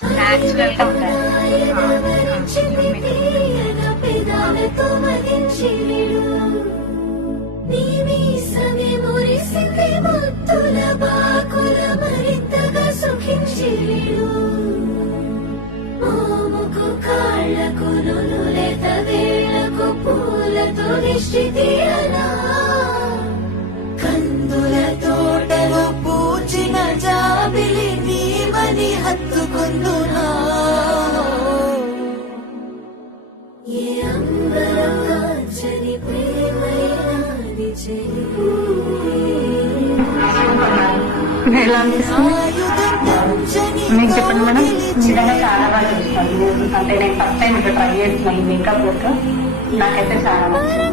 Natural గా ఉంటారు. కాళ్ళకు నులేత వేళ్లకు పూలతో దిష్టి తీయనా కందుల తోటలో పూచిన జాబిలి నీవని హత్తుకుందునా ఏ అంబరం కాంచని ప్రేమైనాది చెలి ఎలా అనిపిస్తుంది మీకు చెప్పండి మేడం. నిజంగా చాలా బాగా చూస్తాను. అంటే నేను ఫస్ట్ టైం ఇక్కడ ట్రై చేస్తున్నాను మేకప్ వర్క్. నాకైతే చాలా బాగుంది.